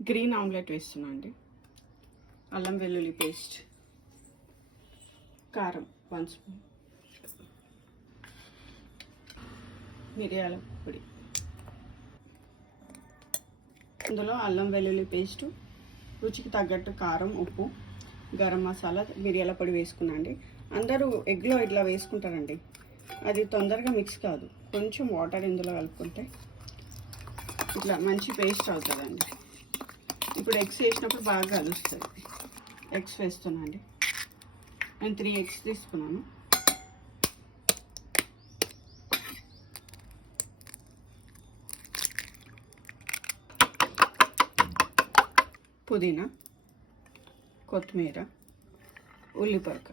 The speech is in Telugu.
గ్రీన్ ఆమ్లెట్ వేస్తున్నా అండి. అల్లం వెల్లుల్లి పేస్ట్, కారం 1 స్పూన్, మిరియాల పొడి, ఇందులో అల్లం వెల్లుల్లి పేస్టు, రుచికి తగ్గట్టు కారం, ఉప్పు, గరం మసాలా, మిరియాల పొడి వేసుకున్నాండి. అందరూ ఎగ్లో ఇట్లా వేసుకుంటారండి, అది తొందరగా మిక్స్ కాదు. కొంచెం వాటర్ ఇందులో కలుపుకుంటే ఇట్లా మంచి పేస్ట్ అవుతుందండి. ఇప్పుడు ఎగ్స్ వేసినప్పుడు బాగా కలుస్తుంది. ఎగ్స్ వేస్తున్నాండి. నేను 3 ఎగ్స్ తీసుకున్నాను. పుదీనా, కొత్తిమీర, ఉల్లిపరక.